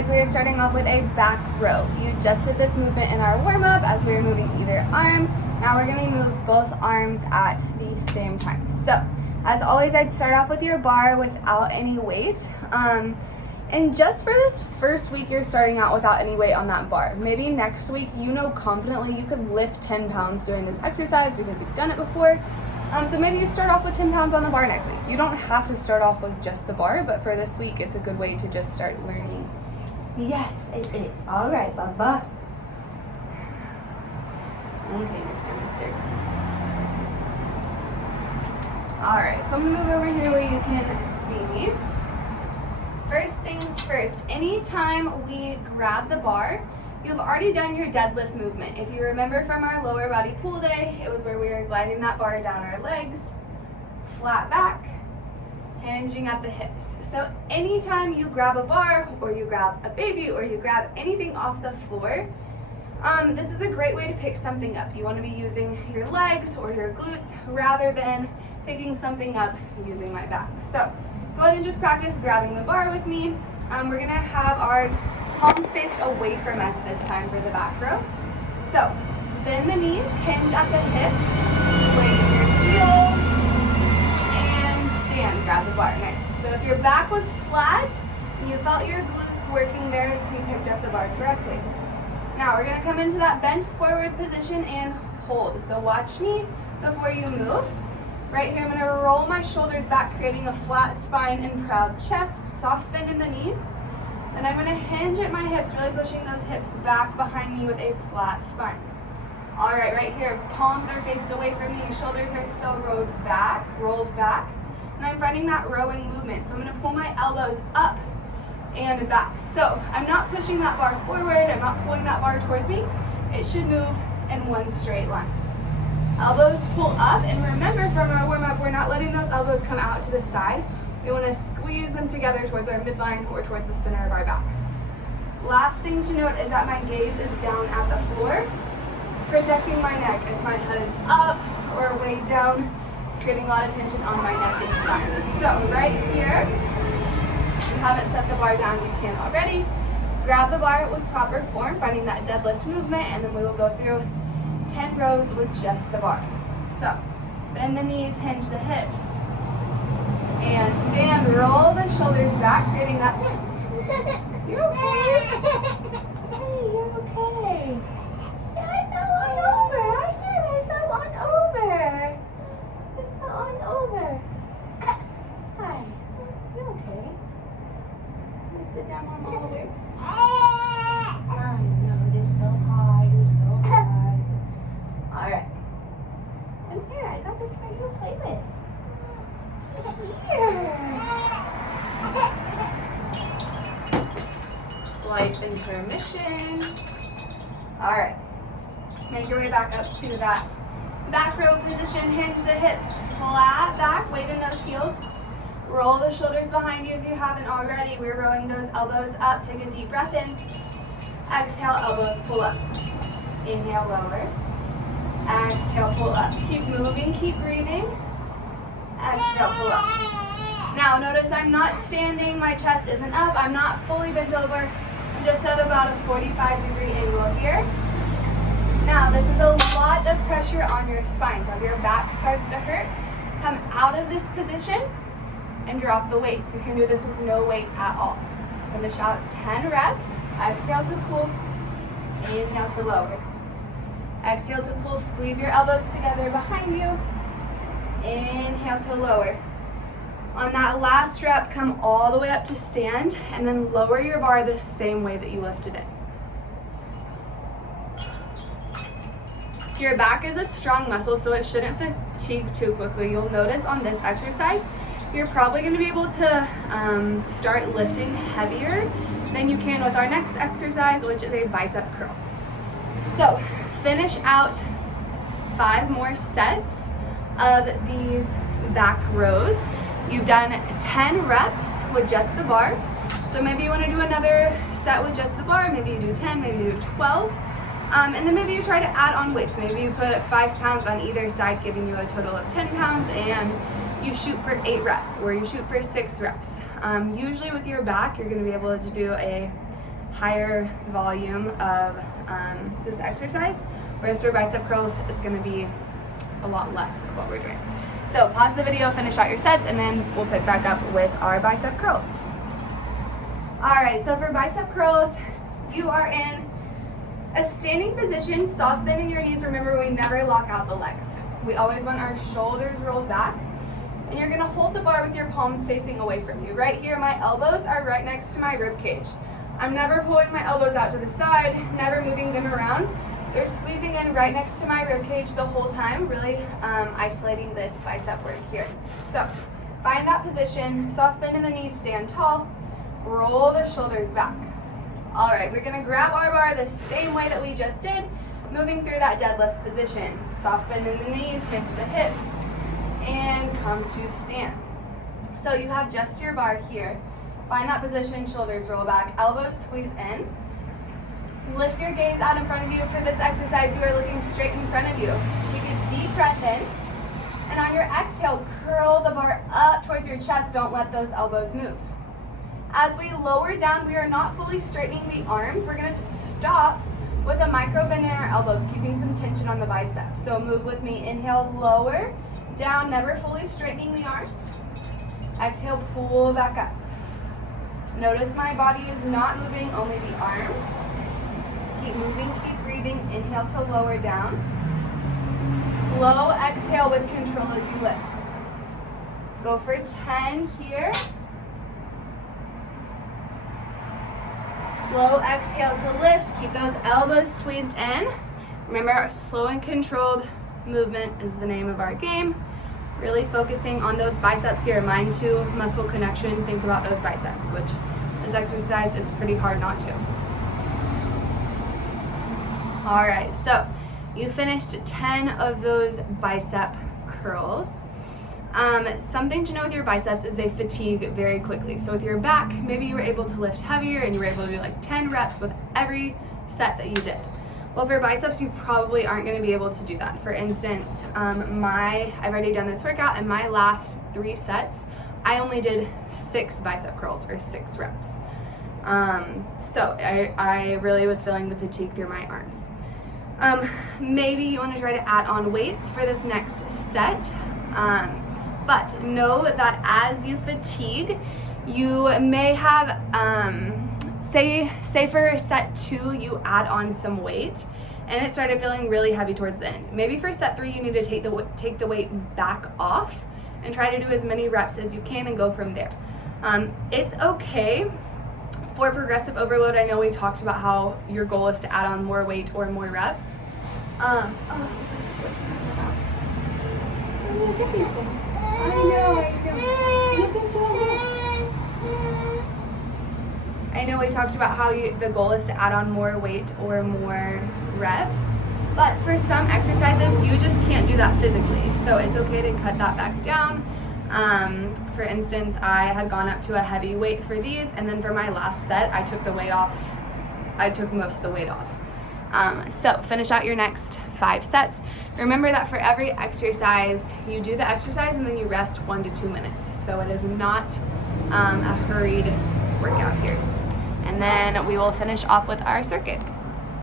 exercise, we are starting off with a back row. You just did this movement in our warm-up as we were moving either arm. Now we're going to move both arms at the same time. So, as always, I'd start off with your bar without any weight. And just for this first week, you're starting out without any weight on that bar. Maybe next week, you know confidently you could lift 10 pounds doing this exercise because you've done it before. So maybe you start off with 10 pounds on the bar next week. You don't have to start off with just the bar, but for this week, it's a good way to just start learning. Yes, it is. All right, Bubba. Okay, Mister. All right, so I'm gonna move over here where you can see me. First things first, anytime we grab the bar, you've already done your deadlift movement. If you remember from our lower body pool day, it was where we were gliding that bar down our legs, flat back, hinging at the hips. So anytime you grab a bar, or you grab a baby, or you grab anything off the floor, this is a great way to pick something up. You want to be using your legs or your glutes rather than picking something up using my back. So go ahead and just practice grabbing the bar with me. We're gonna have our palms faced away from us this time for the back row. So bend the knees, hinge at the hips, straighten your heels, and stand, grab the bar, nice. So if your back was flat and you felt your glutes working there, you picked up the bar correctly. Now we're gonna come into that bent forward position and hold. So watch me before you move. Right here, I'm gonna roll my shoulders back, creating a flat spine and proud chest, soft bend in the knees. Then I'm gonna hinge at my hips, really pushing those hips back behind me with a flat spine. All right, right here, palms are faced away from me, shoulders are still rolled back. And I'm finding that rowing movement. So I'm gonna pull my elbows up and back. So I'm not pushing that bar forward, I'm not pulling that bar towards me. It should move in one straight line. Elbows pull up, and remember from our warm-up, we're not letting those elbows come out to the side. We want to squeeze them together towards our midline or towards the center of our back. Last thing to note is that my gaze is down at the floor, protecting my neck. If my head is up or way down, it's creating a lot of tension on my neck and spine. So right here, if you haven't set the bar down, you can already. Grab the bar with proper form, finding that deadlift movement, and then we will go through 10 rows with just the bar. So bend the knees, hinge the hips, and stand, roll the shoulders back, creating that. You're okay. Hey, you're okay. Yeah, I fell on over. I did. I fell on over. I fell on over. Hi. You okay? Can you sit down on all the legs? I know, it is so hard. It's so hard. All right. Come here. I got this for you to play with. Slight intermission. All right. Make your way back up to that back row position. Hinge the hips flat back. Weight in those heels. Roll the shoulders behind you if you haven't already. We're rolling those elbows up. Take a deep breath in. Exhale, elbows pull up. Inhale, lower. Exhale, pull up. Keep moving, keep breathing. Exhale, pull up. Now notice I'm not standing, my chest isn't up, I'm not fully bent over. I'm just at about a 45-degree angle here. Now this is a lot of pressure on your spine, so if your back starts to hurt, come out of this position and drop the weights. You can do this with no weights at all. Finish out 10 reps. Exhale to pull, inhale to lower. Exhale to pull, squeeze your elbows together behind you. Inhale to lower. On that last rep, come all the way up to stand and then lower your bar the same way that you lifted it. Your back is a strong muscle, so it shouldn't fatigue too quickly. You'll notice on this exercise, you're probably going to be able to start lifting heavier than you can with our next exercise, which is a bicep curl. So finish out 5 more sets of these back rows. You've done 10 reps with just the bar. So maybe you want to do another set with just the bar. Maybe you do 10, maybe you do 12. And then maybe you try to add on weights. Maybe you put 5 pounds on either side, giving you a total of 10 pounds, and you shoot for 8 reps, or you shoot for 6 reps. Usually with your back, you're going to be able to do a higher volume of this exercise, whereas for bicep curls, it's gonna be a lot less of what we're doing. So pause the video, finish out your sets, and then we'll pick back up with our bicep curls. All right, so for bicep curls, you are in a standing position, soft bend in your knees. Remember, we never lock out the legs. We always want our shoulders rolled back. And you're gonna hold the bar with your palms facing away from you. Right here, my elbows are right next to my rib cage. I'm never pulling my elbows out to the side, never moving them around. They're squeezing in right next to my rib cage the whole time, really isolating this bicep work here. So find that position, soft bend in the knees, stand tall, roll the shoulders back. All right, we're gonna grab our bar the same way that we just did, moving through that deadlift position. Soft bend in the knees, bend the hips, and come to stand. So you have just your bar here. Find that position, shoulders roll back, elbows squeeze in. Lift your gaze out in front of you. For this exercise, you are looking straight in front of you. Take a deep breath in, and on your exhale, curl the bar up towards your chest. Don't let those elbows move. As we lower down, we are not fully straightening the arms. We're gonna stop with a micro bend in our elbows, keeping some tension on the biceps. So move with me. Inhale, lower, down, never fully straightening the arms. Exhale, pull back up. Notice my body is not moving, only the arms. Keep moving, keep breathing. Inhale to lower down. Slow exhale with control as you lift. Go for 10 here. Slow exhale to lift. Keep those elbows squeezed in. Remember, slow and controlled movement is the name of our game. Really focusing on those biceps here, mind to muscle connection. Think about those biceps, which this exercise, it's pretty hard not to. All right, so you finished 10 of those bicep curls. Something to know with your biceps is they fatigue very quickly. So with your back, maybe you were able to lift heavier and you were able to do like 10 reps with every set that you did. Well, for biceps, you probably aren't going to be able to do that. For instance, I've already done this workout, and my last 3 sets, I only did 6 bicep curls or 6 reps. So I really was feeling the fatigue through my arms. Maybe you want to try to add on weights for this next set, but know that as you fatigue, you may have, say for set 2, you add on some weight, and it started feeling really heavy towards the end. Maybe for set 3, you need to take the weight back off and try to do as many reps as you can and go from there. It's okay for progressive overload. I know we talked about how your goal is to add on more weight or more reps. Look at these things. I know. Look at this. I know we talked about how the goal is to add on more weight or more reps, but for some exercises, you just can't do that physically. So it's okay to cut that back down. For instance, I had gone up to a heavy weight for these, and then for my last set, I took the weight off. I took most of the weight off. So finish out your next 5 sets. Remember that for every exercise, you do the exercise and then you rest 1 to 2 minutes. So it is not a hurried workout here. And then we will finish off with our circuit.